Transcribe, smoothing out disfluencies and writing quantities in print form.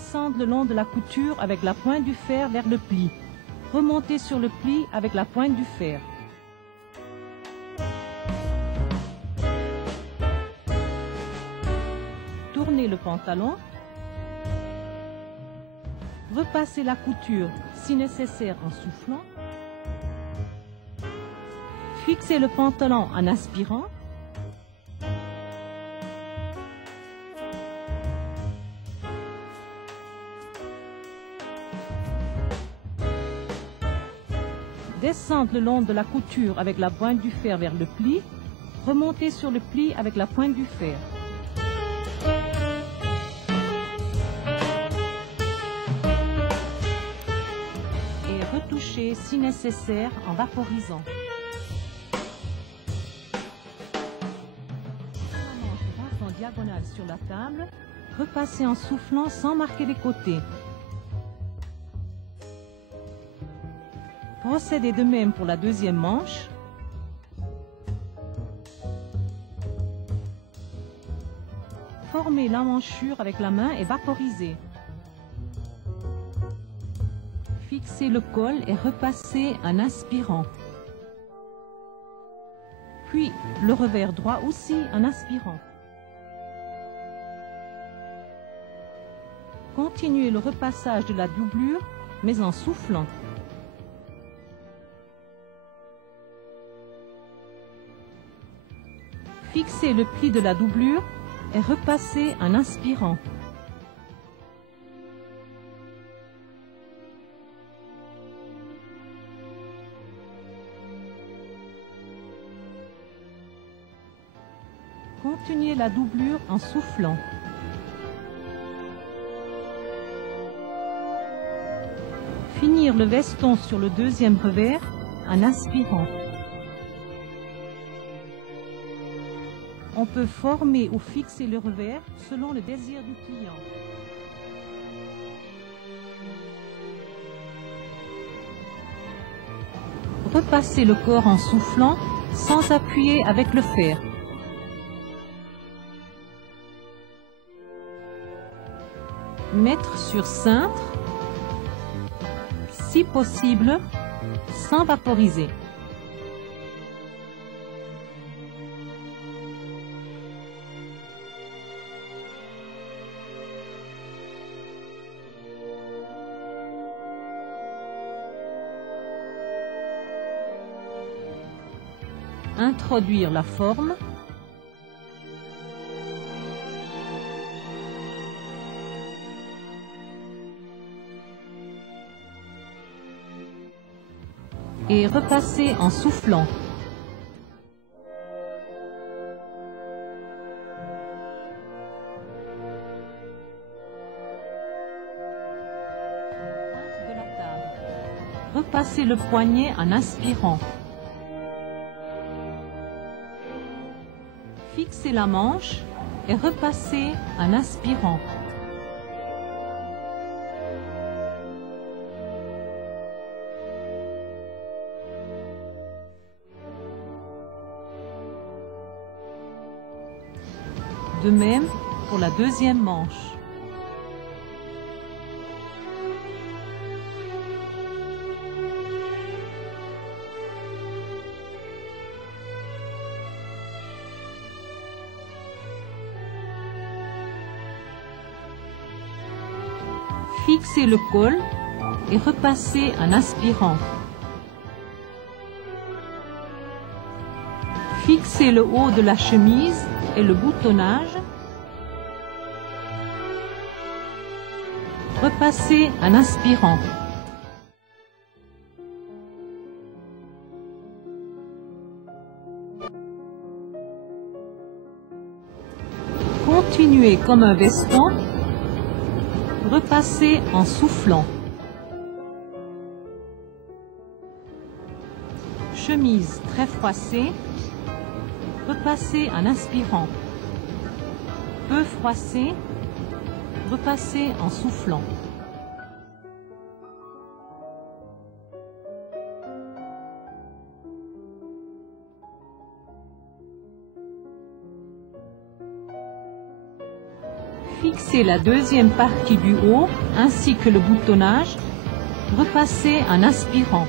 Descendre le long de la couture avec la pointe du fer vers le pli. Remonter sur le pli avec la pointe du fer. Tournez le pantalon. Repassez la couture, si nécessaire en soufflant. Fixez le pantalon en aspirant. Descendre le long de la couture avec la pointe du fer vers le pli. Remonter sur le pli avec la pointe du fer. Et retoucher si nécessaire en vaporisant. En diagonale sur la table, repassez en soufflant sans marquer les côtés. Procédez de même pour la deuxième manche. Formez l'emmanchure avec la main et vaporisez. Fixez le col et repassez en aspirant. Puis le revers droit aussi en aspirant. Continuez le repassage de la doublure, mais en soufflant. Fixez le pli de la doublure et repassez en aspirant. Continuez la doublure en soufflant. Finir le veston sur le deuxième revers en aspirant. On peut former ou fixer le revers selon le désir du client. Repassez le corps en soufflant sans appuyer avec le fer. Mettre sur cintre, si possible, sans vaporiser. Introduire la forme. Et repasser en soufflant. De la table. Repassez le poignet en aspirant. Fixez la manche et repassez en aspirant. De même pour la deuxième manche. Fixez le col et repassez en aspirant. Fixez le haut de la chemise et le boutonnage. Repassez en aspirant. Continuez comme un veston. Repassez en soufflant. Chemise très froissée. Repassez en aspirant. Peu froissée. Repassez en soufflant. fixer la deuxième partie du haut ainsi que le boutonnage, repassez en aspirant.